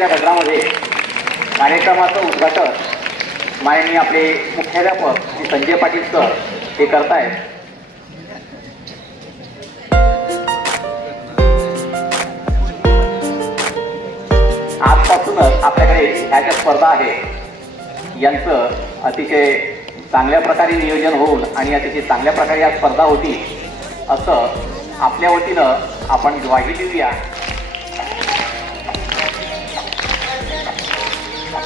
स्पर्धेच्या गजरामध्ये कार्यक्रमाचं उद्घाटन माननीय आपले मुख्याध्यापक श्री संजय पाटील सर हे करतायत. आजपासूनच आपल्याकडे ह्या ज्या स्पर्धा आहेत यांचं अतिशय चांगल्या प्रकारे नियोजन होऊन आणि अतिशय चांगल्या प्रकारे या स्पर्धा होती असं आपल्या वतीनं आपण ग्वाही देऊया. या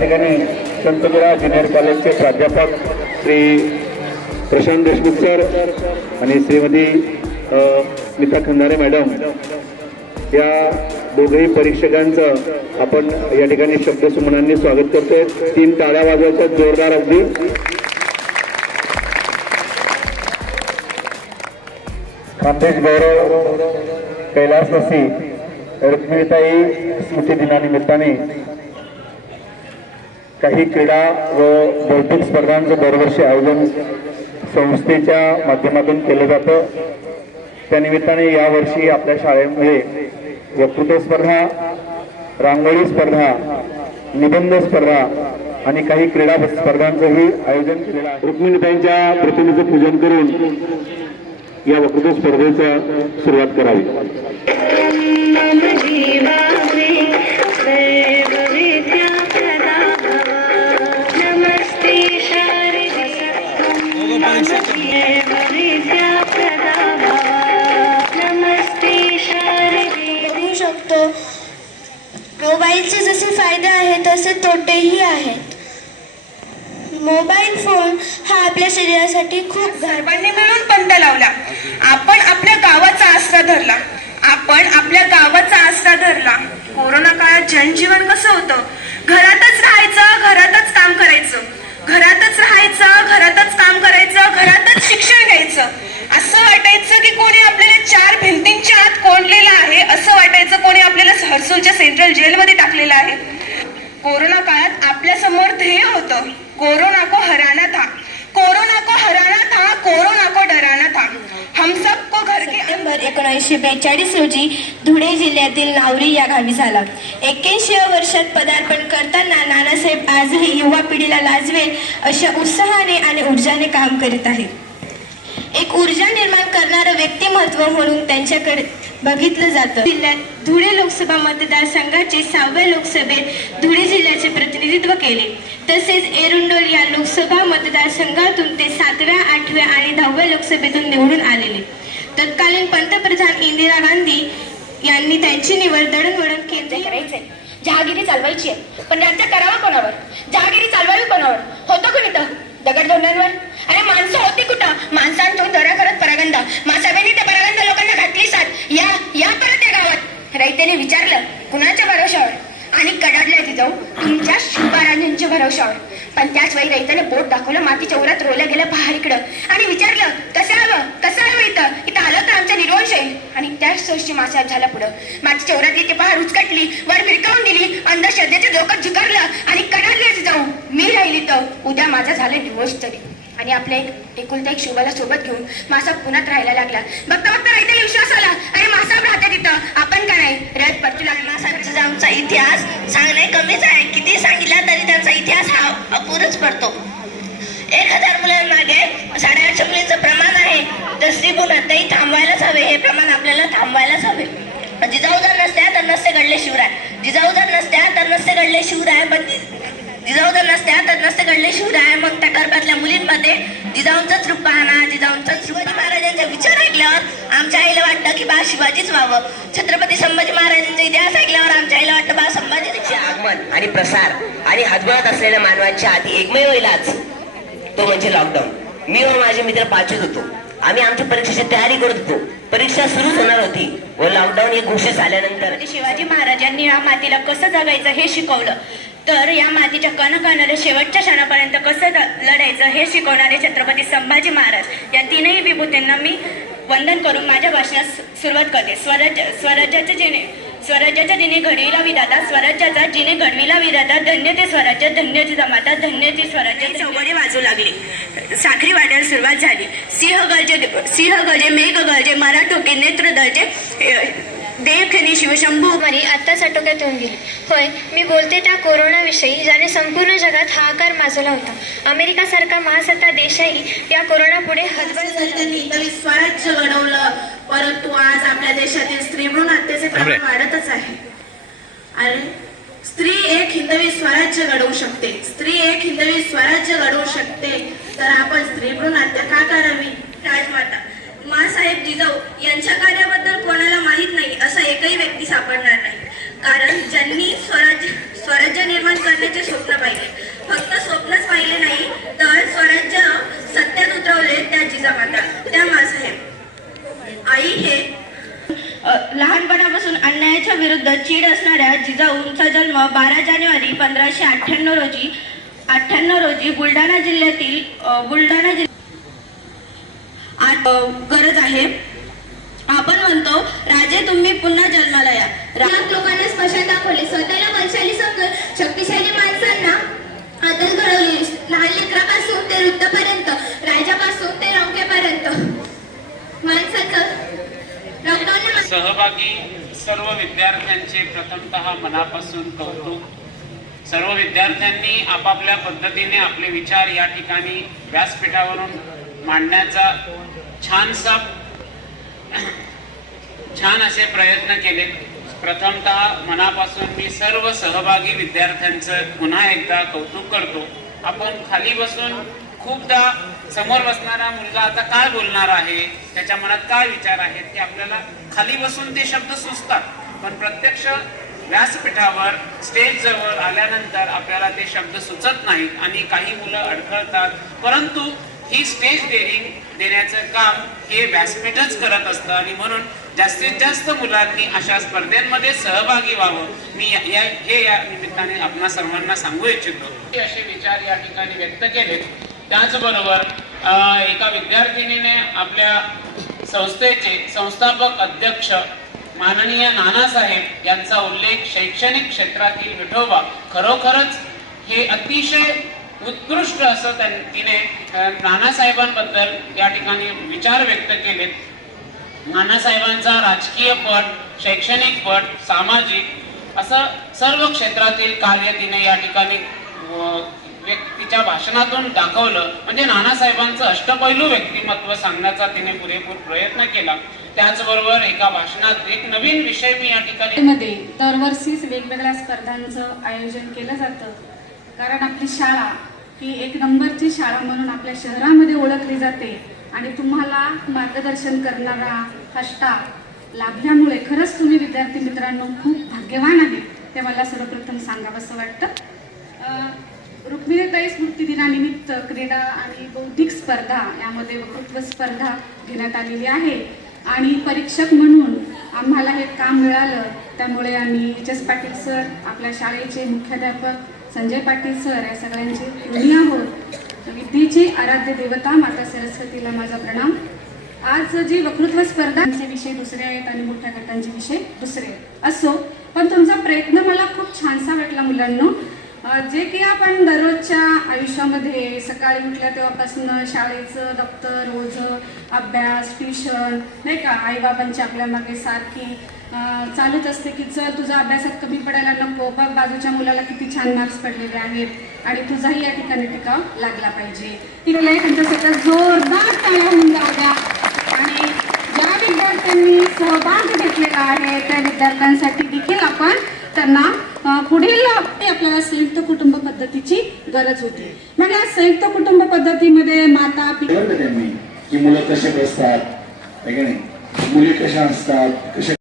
ठिकाणी संतपुरा ज्युनियर कॉलेजचे प्राध्यापक श्री प्रशांत देशमुख सर आणि श्रीमती मिता नीता खंदारे मॅडम. या दोघेही परीक्षकांचं आपण या ठिकाणी शब्दसुमनांनी स्वागत करतोय. तीन टाळ्या वाजवायच्या जोरदार अगदी. खानदेश गौरव कैलास नसी रुक्मिणीताई स्मृती दिनानिमित्ताने काही क्रीडा व बौद्धिक स्पर्धांचं दरवर्षी आयोजन संस्थेच्या माध्यमातून केलं जातं. त्यानिमित्ताने यावर्षी आपल्या शाळेमध्ये वक्तृत्व स्पर्धा रांगोळी स्पर्धा निबंध स्पर्धा आणि काही क्रीडा स्पर्धांचंही आयोजन केलेलं आहे. रुक्मिणीताईंच्या प्रतिमेचं पूजन करून या वक्तृत्व स्पर्धेचं सुरुवात करावी. मम मोबाईलचे जसे फायदे आहेत तसे तोटेही आहेत. मोबाईल फोन हा आपल्या शरीरासाठी खूप घाण सर्वांनी मिळून पंत लावला आपण आपल्या गावाचा आसरा धरला आपण आपल्या गावाचा आसरा धरला कोरोना काळात जनजीवन कसं होतं घरातच राहायचं घरातच काम करायचं घरातच राहायचं घरातच काम करायचं घरातच शिक्षण घ्यायचं असं वाटायचं की कोणी आपल्याला चार भिंतींच्या आत कोंडलेलं आहे असं वाटायचं कोणी मैसूरच्या सेंट्रल जेलमध्ये टाकलेलं आहे. कोरोना काळात आपल्यासमोर ध्येय होतं. कोरोना को हराना था. कोरोना को हराना था कोरोना को डराना था. हम सबको घर के अंदर एकोणीसशे बेचाळीस रोजी धुळे जिल्ह्यातील नावरी या गावी झाला. एक्क्याऐंशी वर्षात पदार्पण करताना नानासाहेब आजही युवा पिढीला लाजवेल अशा उत्साहाने आणि ऊर्जाने काम करीत आहेत. एक ऊर्जा निर्माण करणारं व्यक्तिमत्व म्हणून त्यांच्याकडे बघितलं जातं. जिल्ह्यात धुळे लोकसभा मतदारसंघाचे सहाव्या लोकसभेत धुळे जिल्ह्याचे प्रतिनिधित्व केले. तसेच एरुंडोल या लोकसभा मतदारसंघातून ते सातव्या आठव्या आणि दहाव्या लोकसभेतून निवडून आलेले. तत्कालीन पंतप्रधान इंदिरा गांधी यांनी त्यांची निवड दडणवडण केंद्रीय करायचे जहागिरी चालवायची आहे. पण राज्य करावं कोणावर? जहागिरी चालवावी कोणावर? होतं कोणी तर? दगड धोंड्यांवर अरे माणसं होती कुठं? माणसांची दरा करत परागंदा मासाबेनी त्या परागंदा लोकांना घातली साथ या या परत या गावात रैतेने विचारलं कुणाच्या भरोशावर आणि कडाडल्या तिथं तुमच्या शिवबाराजांच्या भरोशावर पण त्याच वेळी रैताने बोट दाखवलं मातीच्या उरात गेलं बाहेर इकडं. आणि विचारलं कसं हवं कसं हवं इथं? इथं आलं तर आमचा निर्वंश येईल आणि त्याच सोयीची मासा झाला पुढं. मातीच्या उरातली ते पहाड उचकटली वर भिरकावून दिली अंधश्रद्धेच्या डोकं झुकारलं आणि कडाडल्याच जाऊ मी राहिली तर उद्या माझा झालं डिवोर्स तरी. आणि आपल्या एक एकुलता एक शिवबाला सोबत घेऊन मासा पुण्यात राहायला लागला. बघता बघता राहते विश्वास आला. आणि मासा राहते तिथं आपण काय नाही? रथ परतू इतिहास सांगणे कमीच आहे. किती सांगितला तरी त्यांचा इतिहास हा अपुरच पडतो. एक हजार मुलांमागे साडेआठशे मुलींचं प्रमाण आहे. तर स्त्री पुण्यातही थांबवायलाच हवे. हे प्रमाण आपल्याला थांबवायलाच हवे. जिजाऊ जर नसत्या तर नसते घडले शिवराय. जिजाऊ जर नसत्या तर नसते घडले शिवराय. पण जिजाऊ जर नसत्या तर नसते घडले शिवराय. मग त्या गर्भातल्या मुलींमध्ये जिजाऊंचंच रूप पाहणार जिजाऊंचं शिवाजी महाराजांचा विचार ऐकल्यावर आमच्या आईला वाटतं की बा शिवाजीच व्हावं. छत्रपती संभाजी महाराजांचा इतिहास ऐकल्यावर आमच्या आईला वाटतं बा संभाजी आगमन आणि प्रसार आणि हातभरात असलेल्या मानवाच्या आधी एकमेव इलाज. तो म्हणजे लॉकडाऊन मी व माझे मित्र पाचवीत होतो. आम्ही आमच्या परीक्षेची तयारी करत होतो. परीक्षा सुरू होणार होती व लॉकडाऊन एक घोषित झाल्यानंतर शिवाजी महाराजांनी या मातीला कसं जगायचं हे शिकवलं. तर या मातीच्या कणकणाला शेवटच्या क्षणापर्यंत कसं लढायचं हे शिकवणारे छत्रपती संभाजी महाराज या तीनही विभूतींना मी वंदन करून माझ्या भाषणास सुरुवात करते. स्वराज्य स्वराज्याचे जिने स्वराज्याच्या जिने घडविला विधाता स्वराज्याचा जिने घडविला विधाता धन्य ते स्वराज्य धन्य ते जमाता धन्य ते स्वराज्य. चौघडे वाजू लागले. साखरी वाढायला सुरुवात झाली. सिंह गरजे सिंह गरजे मेघ गरजे मराठोके नेत्र दर्जे देवखनी शिवशंभू. महामारी आत्ताच आटोक्यात येऊन गेली. होय मी बोलते त्या कोरोनाविषयी ज्याने संपूर्ण जगात हाहाकार माजवला होता. अमेरिकासारखा महासत्ता देशही या कोरोनापुढे हतबल झाला. त्यांनी तरी स्वराज्य घडवलं. परंतु आज आपल्या देशातील स्त्रीभ्रूण हत्येचे प्रमाण वाढतच आहे. अरे स्त्री एक हिंदवी स्वराज्य घडवू शकते. स्त्री एक हिंदवी स्वराज्य घडवू शकते. तर आपण स्त्रीभ्रूण हत्या का करावी? राजमाता मासाहेब जिजाऊ यांच्या कार्याबद्दल कोणाला माहीत नाही असा एकही व्यक्ती सापडणार नाही. कारण ज्यांनी स्वराज्य स्वराज्य निर्माण करण्याचे स्वप्न पाहिले फक्त स्वप्नच पाहिले नाही तर स्वराज्य सत्यात उतरवले त्या जिजामाता त्या मासाहेब. आई हे लहानपणापासून अन्यायाच्या विरुद्ध चीड असणाऱ्या जिजाऊंचा जन्म बारा जानेवारी पंधराशे अठ्ठ्याण्णव रोजी अठ्ठ्याण्णव रोजी बुलढाणा जिल्ह्यातील बुलढाणा जिल्ह्यात गरज आहे. आपण म्हणतो राजे तुम्ही पुन्हा जन्माला या. लोकांना स्पर्शात दाखवले. स्वतःला बलशाली समजून शक्तिशाली माणसांना आदर घडवले. लहान लेकरापासून ते वृद्धपर्यंत राजापासून ते रंकेपर्यंत माणसाचं सहभागी सर्व विद्यार्थ्यांचे प्रथमतः मनापासून कौतुक. सर्व विद्यार्थ्यांनी आपापल्या पद्धतीने आपले विचार या ठिकाणी व्यासपीठावरून मांडण्याचा छानसा छान असे प्रयत्न केले. प्रथमतः मनापासून मी सर्व सहभागी विद्यार्थ्यांचं पुन्हा एकदा कौतुक करतो. आपण खाली बसून खूपदा समोर बसणारा मुलगा आता काय बोलणार आहे? त्याच्या मनात काय विचार आहेत? ते आपल्याला खाली बसून ते शब्द सुचतात. पण प्रत्यक्ष व्यासपीठावर स्टेजजवळ आल्यानंतर आपल्याला ते शब्द सुचत नाहीत आणि काही मुलं अडखळतात. परंतु ही स्टेज डेअरिंग देण्याचं काम हे व्यासपीठच करत असतं आणि म्हणून जास्तीत जास्त मुलांनी अशा स्पर्धेमध्ये सहभागी व्हावं. मी या- हे या निमित्ताने आपणा सर्वांना सांगू इच्छितो. असे विचार या ठिकाणी व्यक्त केलेत. त्याचबरोबर एका विद्यार्थिनीने आपल्या संस्थेचे संस्थापक अध्यक्ष माननीय नानासाहेब यांचा उल्लेख शैक्षणिक क्षेत्रातील विठोबा खरोखरच हे अतिशय उत्कृष्ट असं त्यां- तिने नानासाहेबांबद्दल या ठिकाणी विचार व्यक्त केलेत. नानासाहेबांचा राजकीय पट शैक्षणिक पट सामाजिक असं सर्व क्षेत्रातील कार्य तिने या ठिकाणी व्यक्तीच्या भाषणातून दाखवलं. म्हणजे नानासाहेबांचं अष्टपैलू व्यक्तिमत्व सांगण्याचा तिने पुरेपूर प्रयत्न केला. त्याचबरोबर एका भाषणात एक नवीन विषय मी या ठिकाणी मध्ये दरवर्षीच वेगवेगळ्या स्पर्धांचं आयोजन केलं जातं. कारण आपली शाळा ही एक नंबरची शाळा म्हणून आपल्या शहरामध्ये ओळखली जाते. आणि तुम्हाला मार्गदर्शन करणारा हा स्टाफ लाभल्यामुळे खरंच तुम्ही विद्यार्थी मित्रांनो खूप भाग्यवान आहेत ते मला सर्वप्रथम सांगावंसं वाटतं. रुक्मिणीताई स्मृती दिनानिमित्त क्रीडा आणि बौद्धिक स्पर्धा यामध्ये वक्तृत्व स्पर्धा घेण्यात आलेली आहे. आणि परीक्षक म्हणून आम्हाला हे काम मिळालं. त्यामुळे आम्ही एच एस पाटील सर आपल्या शाळेचे मुख्याध्यापक संजय पाटील सर या सगळ्यांचे ऋणी आहोत विद्येची आराध्य देवता माता सरस्वतीला माझा प्रणाम. आज जी वक्तृत्व स्पर्धांचे विषय दुसरे आहेत आणि मोठ्या गटांचे विषय दुसरे आहेत. असो पण तुमचा प्रयत्न मला खूप छानसा वाटला मुलांनो. जे की आपण दररोजच्या आयुष्यामध्ये सकाळी उठल्या तेव्हापासून शाळेचं दप्तर रोज अभ्यास ट्युशन नाही का आईबाबांची आपल्या मागे सारखी चालूच असते की चल तुझा अभ्यासात कमी पडायला नको बघ बाजूच्या मुलाला किती छान मार्क्स पडलेले आहेत आणि तुझाही या ठिकाणी टिकाव लागला पाहिजे. तिकडे त्यांच्यासाठी जोरदार टाळ्या होऊन जाऊ द्या. आणि ज्या विद्यार्थ्यांनी सहभाग घेतलेला आहे त्या विद्यार्थ्यांसाठी देखील आपण त्यांना पुढील आपल्याला संयुक्त कुटुंब पद्धतीची गरज होती. मग या संयुक्त कुटुंब पद्धतीमध्ये माता पिता त्यांनी की मुलं कसे बसतात मुली कशा असतात कशा